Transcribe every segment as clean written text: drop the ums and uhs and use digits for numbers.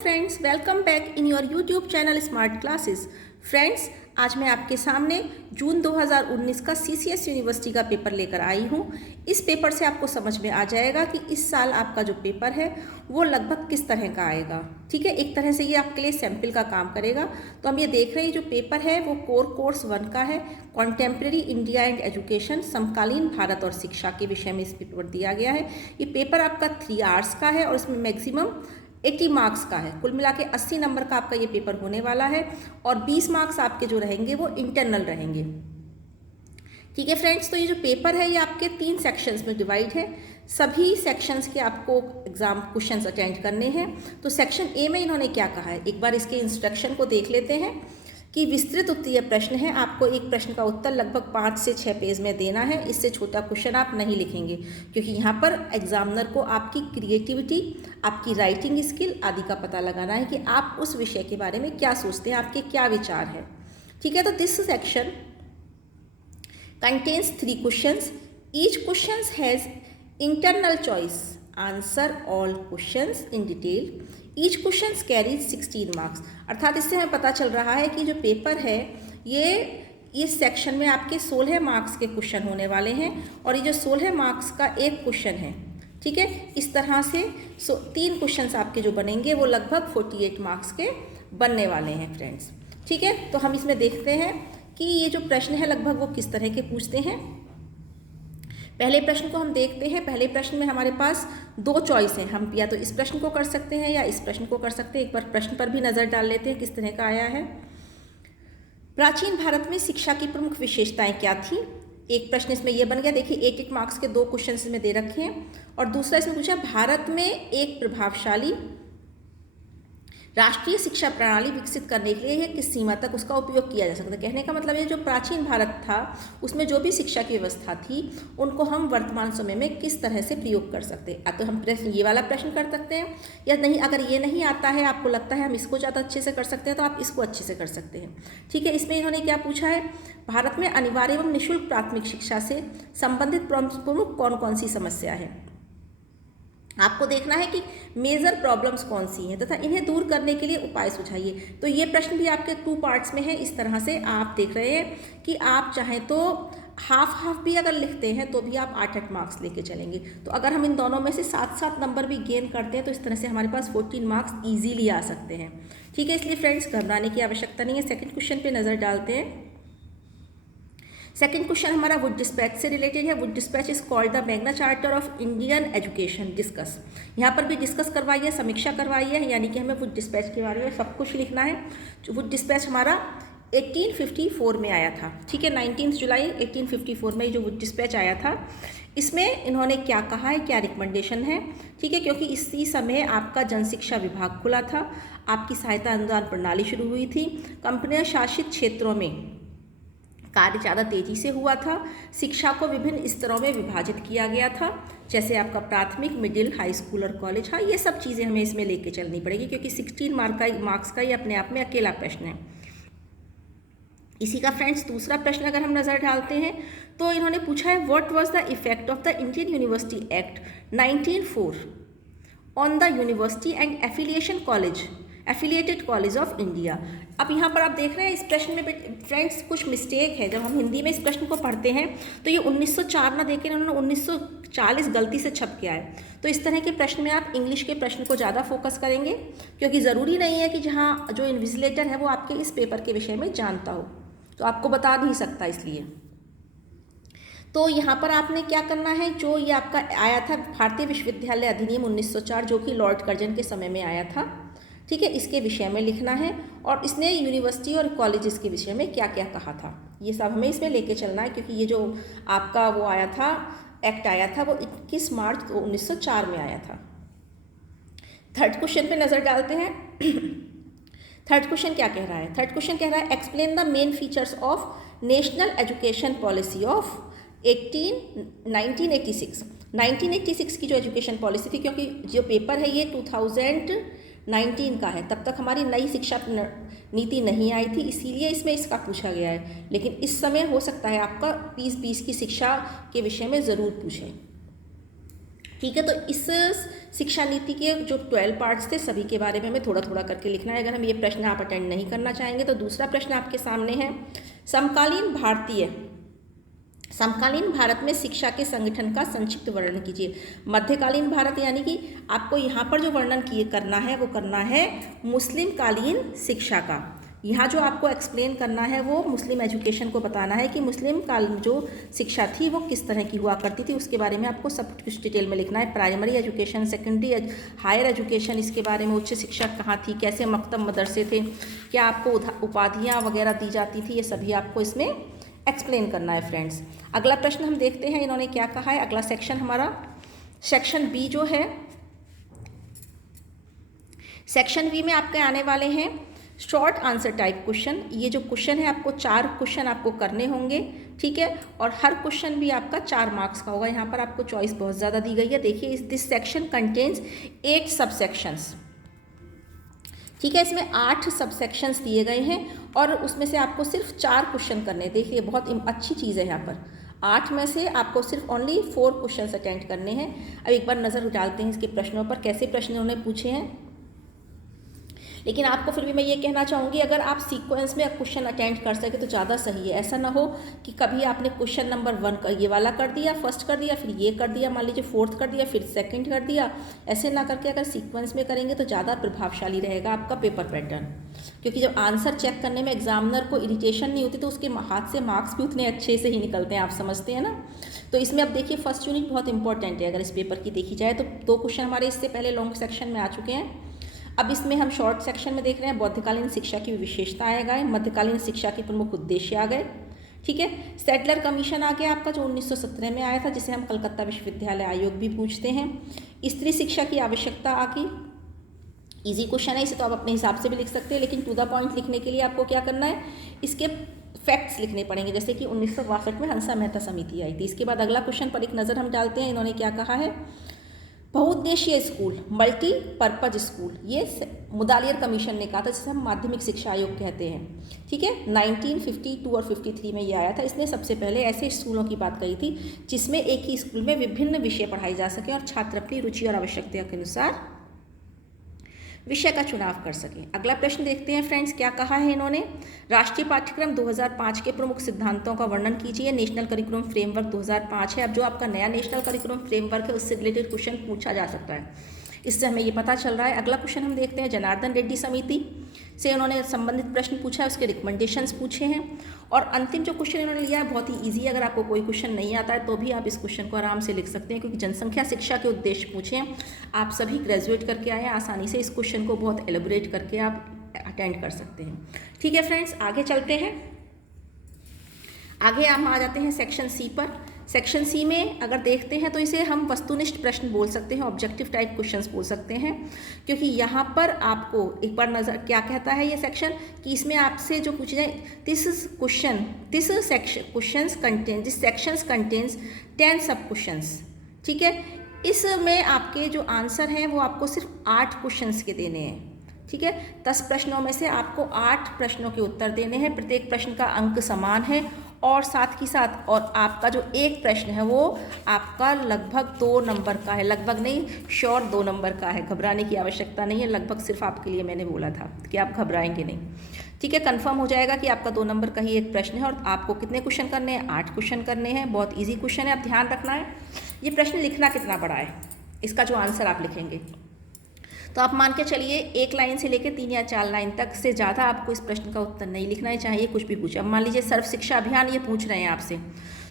Friends, welcome back in your YouTube channel smart classes. Friends, आज मैं आपके सामने जून 2019 का सीसीएस यूनिवर्सिटी का पेपर लेकर आई हूँ। इस पेपर से आपको समझ में आ जाएगा कि इस साल आपका जो पेपर है वो लगभग किस तरह का आएगा। ठीक है, एक तरह से ये आपके लिए सैंपल का काम करेगा। तो हम ये देख रहे हैं जो पेपर है वो कोर कोर्स 1 का है, कॉन्टेम्प्रेरी इंडिया एंड एजुकेशन, समकालीन भारत और शिक्षा के विषय में इस पेपर दिया गया है। ये पेपर आपका 3 आवर्स का है और इसमें मैक्सिमम 80 मार्क्स का है। कुल मिला के 80 नंबर का आपका ये पेपर होने वाला है और 20 मार्क्स आपके जो रहेंगे वो इंटरनल रहेंगे। ठीक है फ्रेंड्स, तो ये जो पेपर है ये आपके 3 सेक्शंस में डिवाइड है। सभी सेक्शंस के आपको एग्जाम क्वेश्चंस अटेंड करने हैं। तो सेक्शन ए में इन्होंने क्या कहा है, एक बार इसके इंस्ट्रक्शन को देख लेते हैं कि विस्तृत उत्तरीय प्रश्न है। आपको एक प्रश्न का उत्तर लगभग 5 से 6 पेज में देना है। इससे छोटा क्वेश्चन आप नहीं लिखेंगे क्योंकि यहाँ पर एग्जामिनर को आपकी क्रिएटिविटी, आपकी राइटिंग स्किल आदि का पता लगाना है कि आप उस विषय के बारे में क्या सोचते हैं, आपके क्या विचार हैं। ठीक है, तो this section contains 3 questions. Each question has internal choice. Answer all questions in detail. Each question carries 16 marks. अर्थात इससे हमें पता चल रहा है कि जो पेपर है ये इस सेक्शन में आपके 16 मार्क्स के क्वेश्चन होने वाले हैं और ये जो 16 मार्क्स का एक क्वेश्चन है। ठीक है, इस तरह से 3 क्वेश्चंस आपके जो बनेंगे वो लगभग 48 मार्क्स के बनने वाले हैं फ्रेंड्स। ठीक है, तो हम इसमें देखते हैं कि ये जो प्रश्न है लगभग वो किस तरह के पूछते हैं। पहले प्रश्न को हम देखते हैं। पहले प्रश्न में हमारे पास 2 चॉइस हैं, हम या तो इस प्रश्न को कर सकते हैं या इस प्रश्न को कर सकते हैं। एक बार प्रश्न पर भी नज़र डाल लेते हैं किस तरह का आया है। प्राचीन भारत में शिक्षा की प्रमुख विशेषताएं क्या थी। एक प्रश्न इसमें यह बन गया, देखिए 8 मार्क्स के 2 क्वेश्चन इसमें दे रखे हैं। और दूसरा इसमें पूछा भारत में एक प्रभावशाली राष्ट्रीय शिक्षा प्रणाली विकसित करने के लिए यह किस सीमा तक उसका उपयोग किया जा सकता है। कहने का मतलब है जो प्राचीन भारत था उसमें जो भी शिक्षा की व्यवस्था थी उनको हम वर्तमान समय में किस तरह से प्रयोग कर सकते हैं। तो हम प्रश्न ये वाला प्रश्न कर सकते हैं या नहीं, अगर ये नहीं आता है, आपको लगता है हम इसको ज़्यादा अच्छे से कर सकते हैं तो आप इसको अच्छे से कर सकते हैं। ठीक है, इसमें इन्होंने क्या पूछा है, भारत में अनिवार्य एवं निःशुल्क प्राथमिक शिक्षा से संबंधित प्रमुख कौन कौन सी समस्या है। आपको देखना है कि मेजर प्रॉब्लम्स कौन सी हैं तथा इन्हें दूर करने के लिए उपाय सुझाइए। तो ये प्रश्न भी आपके 2 पार्ट्स में है। इस तरह से आप देख रहे हैं कि आप चाहें तो हाफ भी अगर लिखते हैं तो भी आप 8 मार्क्स लेके चलेंगे। तो अगर हम इन दोनों में से 7 नंबर भी गेन करते हैं तो इस तरह से हमारे पास 14 मार्क्स ईजीली आ सकते हैं। ठीक है, इसलिए फ्रेंड्स घबराने की आवश्यकता नहीं है। सेकेंड क्वेश्चन पर नज़र डालते हैं। सेकेंड क्वेश्चन हमारा वुड डिस्पैच से रिलेटेड है। Wood dispatch is called the Magna charter of Indian education. Discuss, यहाँ पर भी डिस्कस करवाई है, समीक्षा करवाई है, यानी कि हमें वुड डिस्पैच के बारे में सब कुछ लिखना है। वुड डिस्पैच हमारा 1854 में आया था। ठीक है, 19 जुलाई 1854 में जो वुड डिस्पैच आया था इसमें इन्होंने क्या कहा है, क्या रिकमेंडेशन है। ठीक है, क्योंकि इसी समय आपका जनशिक्षा विभाग खुला था, आपकी सहायता अनुदान प्रणाली शुरू हुई थी, कंपनियां शासित क्षेत्रों में कार्य ज़्यादा तेज़ी से हुआ था, शिक्षा को विभिन्न स्तरों में विभाजित किया गया था, जैसे आपका प्राथमिक, मिडिल, हाई स्कूल और कॉलेज। हाँ, ये सब चीज़ें हमें इसमें लेके चलनी पड़ेगी क्योंकि 16 मार्क्स का ये अपने आप में अकेला प्रश्न है। इसी का फ्रेंड्स दूसरा प्रश्न अगर हम नज़र डालते हैं तो इन्होंने पूछा है what was the effect of the Indian university act 1904 on the university and affiliated college of India. अब यहाँ पर आप देख रहे हैं इस प्रश्न में फ्रेंड्स कुछ मिस्टेक है। जब हम हिंदी में इस प्रश्न को पढ़ते हैं तो ये 1904 ना देखें, उन्होंने 1940 गलती से छप गया है। तो इस तरह के प्रश्न में आप इंग्लिश के प्रश्न को ज़्यादा फोकस करेंगे क्योंकि ज़रूरी नहीं है कि जहाँ जो इन्विजिलेटर है वो आपके इस पेपर के विषय में जानता हो, तो आपको बता नहीं सकता। इसलिए तो यहाँ पर आपने क्या करना है, जो ये आपका आया था भारतीय विश्वविद्यालय अधिनियम 1904 जो कि लॉर्ड कर्जन के समय में आया था। ठीक है, इसके विषय में लिखना है और इसने यूनिवर्सिटी और कॉलेजेस के विषय में क्या क्या कहा था ये सब हमें इसमें लेके चलना है क्योंकि ये जो आपका वो आया था, एक्ट आया था, वो 21 मार्च 1904 में आया था। थर्ड क्वेश्चन पे नज़र डालते हैं। थर्ड क्वेश्चन क्या कह रहा है, थर्ड क्वेश्चन कह रहा है explain the main features of national education policy of 1986 की जो एजुकेशन पॉलिसी थी, क्योंकि जो पेपर है ये 2019 का है, तब तक हमारी नई शिक्षा नीति नहीं आई थी, इसीलिए इसमें इसका पूछा गया है। लेकिन इस समय हो सकता है आपका 2020 की शिक्षा के विषय में ज़रूर पूछें। ठीक है। तो इस शिक्षा नीति के जो 12 पार्ट्स थे सभी के बारे में हमें थोड़ा थोड़ा करके लिखना है। अगर हम ये प्रश्न आप अटेंड नहीं करना चाहेंगे तो दूसरा प्रश्न आपके सामने है, समकालीन भारत में शिक्षा के संगठन का संक्षिप्त वर्णन कीजिए। मध्यकालीन भारत यानी कि आपको यहाँ पर जो वर्णन करना है वो करना है मुस्लिम कालीन शिक्षा का। यहाँ जो आपको एक्सप्लेन करना है वो मुस्लिम एजुकेशन को बताना है कि मुस्लिम काल जो शिक्षा थी वो किस तरह की हुआ करती थी, उसके बारे में आपको सब कुछ डिटेल में लिखना है। Primary education, secondary, higher education, इसके बारे में उच्च शिक्षा कहाँ थी, कैसे मकतब मदरसे थे, क्या आपको उपाधियाँ वगैरह दी जाती थी, ये सभी आपको इसमें एक्सप्लेन करना है फ्रेंड्स। अगला प्रश्न हम देखते हैं इन्होंने क्या कहा है। अगला सेक्शन हमारा सेक्शन बी जो है, सेक्शन बी में आपके आने वाले हैं शॉर्ट आंसर टाइप क्वेश्चन। ये जो क्वेश्चन है आपको 4 क्वेश्चन आपको करने होंगे, ठीक है, और हर क्वेश्चन भी आपका 4 मार्क्स का होगा। यहाँ पर आपको चॉइस बहुत ज़्यादा दी गई है। देखिए दिस सेक्शन कंटेन्स 8 सब सेक्शंस, ठीक है, इसमें 8 सब सेक्शंस दिए गए हैं और उसमें से आपको सिर्फ 4 क्वेश्चन करने हैं। देखिए बहुत अच्छी चीज़ है, यहाँ पर 8 में से आपको सिर्फ ओनली 4 क्वेश्चन अटेंड करने हैं। अब एक बार नज़र डालते हैं इसके प्रश्नों पर, कैसे प्रश्न उन्होंने पूछे हैं। लेकिन आपको फिर भी मैं ये कहना चाहूँगी अगर आप सीक्वेंस में क्वेश्चन अटेंड कर सके तो ज़्यादा सही है। ऐसा ना हो कि कभी आपने क्वेश्चन नंबर 1 ये वाला कर दिया, फर्स्ट कर दिया, फिर ये कर दिया, मान लीजिए 4th कर दिया, फिर 2nd कर दिया। ऐसे ना करके अगर सीक्वेंस में करेंगे तो ज़्यादा प्रभावशाली रहेगा आपका पेपर पैटर्न, क्योंकि जब आंसर चेक करने में एग्जामिनर को इरिटेशन नहीं होती तो उसके हाथ से मार्क्स भी उतने अच्छे से ही निकलते हैं, आप समझते हैं ना। तो इसमें अब देखिए फर्स्ट यूनिट बहुत इंपॉर्टेंट है। अगर इस पेपर की देखी जाए तो 2 क्वेश्चन हमारे इससे पहले लॉन्ग सेक्शन में आ चुके हैं। अब इसमें हम शॉर्ट सेक्शन में देख रहे हैं बौद्धकालीन शिक्षा की विशेषताएं आ गए, मध्यकालीन शिक्षा के प्रमुख उद्देश्य आ गए, ठीक है। सैडलर कमीशन आ गया आपका जो 1917 में आया था, जिसे हम कलकत्ता विश्वविद्यालय आयोग भी पूछते हैं। स्त्री शिक्षा की आवश्यकता आ गई, ईजी क्वेश्चन है, इसे तो आप अपने हिसाब से भी लिख सकते हैं, लेकिन टू द पॉइंट लिखने के लिए आपको क्या करना है, इसके फैक्ट्स लिखने पड़ेंगे, जैसे कि 1962 में हंसा मेहता समिति आई थी। इसके बाद अगला क्वेश्चन पर एक नज़र हम डालते हैं, इन्होंने क्या कहा है। बहुउद्देशीय स्कूल, मल्टीपर्पज स्कूल, ये मुदालियर कमीशन ने कहा था, जिसे हम माध्यमिक शिक्षा आयोग कहते हैं, ठीक है। 1952 और 53 में ये आया था। इसने सबसे पहले ऐसे स्कूलों की बात कही थी जिसमें एक ही स्कूल में विभिन्न विषय पढ़ाए जा सकें और छात्र अपनी रुचि और आवश्यकता के अनुसार विषय का चुनाव कर सकें। अगला प्रश्न देखते हैं फ्रेंड्स, क्या कहा है इन्होंने। राष्ट्रीय पाठ्यक्रम 2005 के प्रमुख सिद्धांतों का वर्णन कीजिए। नेशनल करिकुलम फ्रेमवर्क 2005 है। अब जो आपका नया नेशनल करिकुलम फ्रेमवर्क है उससे रिलेटेड क्वेश्चन पूछा जा सकता है, इससे हमें ये पता चल रहा है। अगला क्वेश्चन हम देखते हैं, जनार्दन रेड्डी समिति से उन्होंने संबंधित प्रश्न पूछा है, उसके रिकमेंडेशंस पूछे हैं। और अंतिम जो क्वेश्चन इन्होंने लिया है बहुत ही ईजी है, अगर आपको कोई क्वेश्चन नहीं आता है तो भी आप इस क्वेश्चन को आराम से लिख सकते हैं, क्योंकि जनसंख्या शिक्षा के उद्देश्य पूछे हैं। आप सभी ग्रेजुएट करके आए हैं, आसानी से इस क्वेश्चन को बहुत एलेबोरेट करके आप अटेंड कर सकते हैं, ठीक है फ्रेंड्स। आगे चलते हैं, आगे हम आ जाते हैं सेक्शन सी पर। सेक्शन सी में अगर देखते हैं तो इसे हम वस्तुनिष्ठ प्रश्न बोल सकते हैं, ऑब्जेक्टिव टाइप क्वेश्चंस बोल सकते हैं, क्योंकि यहाँ पर आपको एक बार नज़र क्या कहता है ये सेक्शन कि इसमें आपसे जो पूछे जाए, दिस सेक्शंस कंटेन्स 10 सब क्वेश्चंस, ठीक है। इसमें आपके जो आंसर हैं वो आपको सिर्फ 8 क्वेश्चंस के देने हैं, ठीक है। 10 प्रश्नों में से आपको 8 प्रश्नों के उत्तर देने हैं। प्रत्येक प्रश्न का अंक समान है और साथ ही साथ और आपका जो एक प्रश्न है वो आपका लगभग 2 नंबर का है, लगभग नहीं श्योर 2 नंबर का है। घबराने की आवश्यकता नहीं है, लगभग सिर्फ आपके लिए मैंने बोला था कि आप घबराएंगे नहीं, ठीक है। कंफर्म हो जाएगा कि आपका 2 नंबर का ही एक प्रश्न है और आपको कितने क्वेश्चन करने हैं, 8 क्वेश्चन करने हैं। बहुत ईजी क्वेश्चन है, आप ध्यान रखना है। ये प्रश्न लिखना कितना बड़ा है, इसका जो आंसर आप लिखेंगे तो आप मान के चलिए 1 लाइन से लेकर 3 या 4 लाइन तक से ज़्यादा आपको इस प्रश्न का उत्तर नहीं लिखना है, चाहे कुछ भी पूछे। अब मान लीजिए सर्व शिक्षा अभियान ये पूछ रहे हैं आपसे,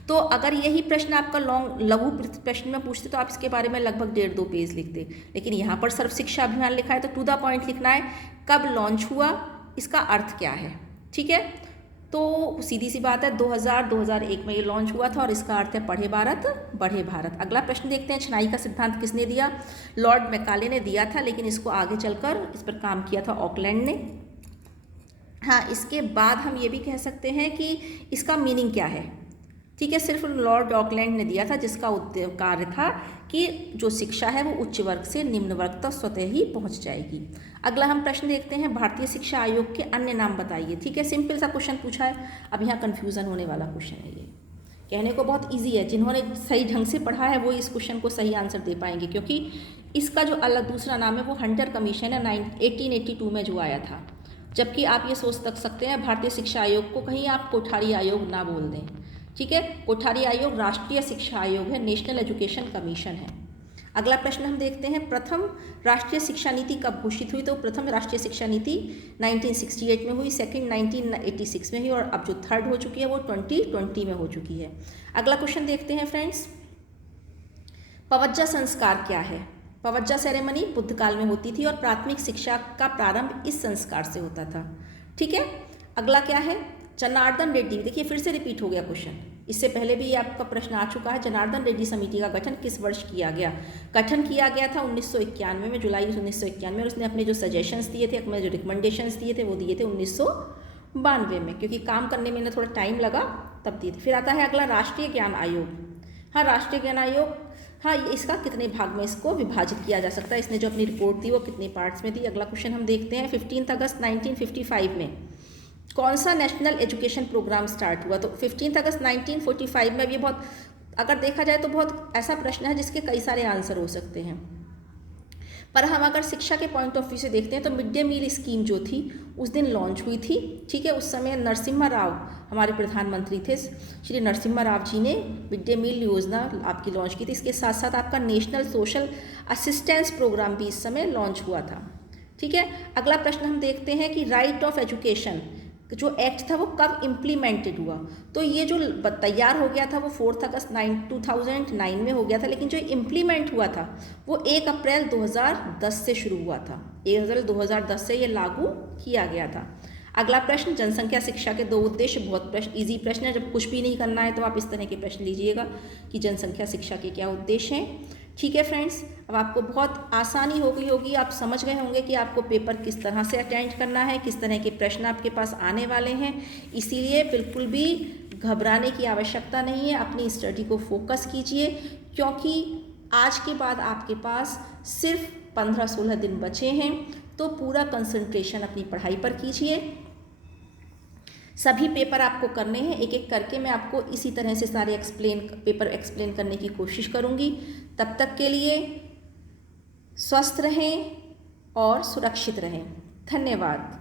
तो अगर यही प्रश्न आपका लघु प्रश्न में पूछते तो आप इसके बारे में लगभग 1.5-2 पेज लिखते, लेकिन यहाँ पर सर्व शिक्षा अभियान लिखा है तो टू द पॉइंट लिखना है। कब लॉन्च हुआ, इसका अर्थ क्या है, ठीक है। तो सीधी सी बात है 2001 में ये लॉन्च हुआ था और इसका अर्थ है पढ़े भारत बढ़े भारत। अगला प्रश्न देखते हैं, छनाई का सिद्धांत किसने दिया। लॉर्ड मैकाले ने दिया था, लेकिन इसको आगे चलकर इस पर काम किया था ऑकलैंड ने। हाँ, इसके बाद हम ये भी कह सकते हैं कि इसका मीनिंग क्या है, ठीक है। सिर्फ लॉर्ड ऑकलैंड ने दिया था, जिसका कार्य था कि जो शिक्षा है वो उच्च वर्ग से निम्न वर्ग तक स्वतः ही पहुंच जाएगी। अगला हम प्रश्न देखते हैं, भारतीय शिक्षा आयोग के अन्य नाम बताइए, ठीक है। सिंपल सा क्वेश्चन पूछा है, अब यहाँ कन्फ्यूज़न होने वाला क्वेश्चन है ये, कहने को बहुत इजी है, जिन्होंने सही ढंग से पढ़ा है वो इस क्वेश्चन को सही आंसर दे पाएंगे, क्योंकि इसका जो अलग दूसरा नाम है वो हंटर कमीशन है 1882 में जो आया था। जबकि आप ये सोच सकते हैं भारतीय शिक्षा आयोग को कहीं आप कोठारी आयोग ना बोल दें, ठीक है। कोठारी आयोग राष्ट्रीय शिक्षा आयोग है, नेशनल एजुकेशन कमीशन है। अगला प्रश्न हम देखते हैं, प्रथम राष्ट्रीय शिक्षा नीति कब घोषित हुई? तो प्रथम राष्ट्रीय शिक्षा नीति 1968 में हुई, सेकंड 1986 में हुई, और अब जो थर्ड हो चुकी है वो 2020 में हो चुकी है। अगला क्वेश्चन देखते हैं फ्रेंड्स, पवज्जा संस्कार क्या है? पवज्जा सेरेमनी बुद्ध काल में होती थी और प्राथमिक शिक्षा का प्रारंभ इस संस्कार से होता था, ठीक है। अगला क्या है? जनार्दन रेड्डी, देखिए फिर से रिपीट हो गया क्वेश्चन, इससे पहले भी आपका प्रश्न आ चुका है। जनार्दन रेड्डी समिति का गठन किस वर्ष किया गया? गठन किया गया था 1991 में, जुलाई 1991 में, और उसने अपने जो सजेशंस दिए थे, अपने जो रिकमेंडेशंस दिए थे वो दिए थे 1992 में, क्योंकि काम करने में थोड़ा टाइम लगा तब दिए थे। फिर आता है अगला राष्ट्रीय ज्ञान आयोग। हाँ, राष्ट्रीय ज्ञान आयोग, हाँ, इसका कितने भाग में इसको विभाजित किया जा सकता है? इसने जो अपनी रिपोर्ट दी वो कितने पार्ट्स में दी? अगला क्वेश्चन हम देखते हैं, 15 अगस्त 1955 में कौन सा नेशनल एजुकेशन प्रोग्राम स्टार्ट हुआ? तो 15 अगस्त 1945 में, ये बहुत, अगर देखा जाए तो बहुत ऐसा प्रश्न है जिसके कई सारे आंसर हो सकते हैं, पर हम अगर शिक्षा के पॉइंट ऑफ व्यू से देखते हैं तो मिड डे मील स्कीम जो थी उस दिन लॉन्च हुई थी, ठीक है। उस समय नरसिम्हा राव हमारे प्रधानमंत्री थे, श्री नरसिम्हा राव जी ने मिड डे मील योजना आपकी लॉन्च की थी। इसके साथ साथ आपका नेशनल सोशल असिस्टेंस प्रोग्राम भी इस समय लॉन्च हुआ था, ठीक है। अगला प्रश्न हम देखते हैं कि राइट ऑफ एजुकेशन जो एक्ट था वो कब इम्प्लीमेंटेड हुआ? तो ये जो तैयार हो गया था वो 4 अगस्त 2009 में हो गया था, लेकिन जो इम्प्लीमेंट हुआ था वो 1 अप्रैल 2010 से शुरू हुआ था। 1 अप्रैल 2010 से ये लागू किया गया था। अगला प्रश्न, जनसंख्या शिक्षा के 2 उद्देश्य, बहुत प्रश्न इजी प्रश्न है, जब कुछ भी नहीं करना है तो आप इस तरह के प्रश्न लीजिएगा कि जनसंख्या शिक्षा के क्या उद्देश्य हैं, ठीक है फ्रेंड्स। अब आपको बहुत आसानी हो गई होगी, आप समझ गए होंगे कि आपको पेपर किस तरह से अटेंड करना है, किस तरह के प्रश्न आपके पास आने वाले हैं। इसीलिए बिल्कुल भी घबराने की आवश्यकता नहीं है, अपनी स्टडी को फोकस कीजिए, क्योंकि आज के बाद आपके पास सिर्फ 15-16 दिन बचे हैं, तो पूरा कंसंट्रेशन अपनी पढ़ाई पर कीजिए। सभी पेपर आपको करने हैं, एक एक करके मैं आपको इसी तरह से सारे पेपर एक्सप्लेन करने की कोशिश करूँगी। तब तक के लिए स्वस्थ रहें और सुरक्षित रहें। धन्यवाद।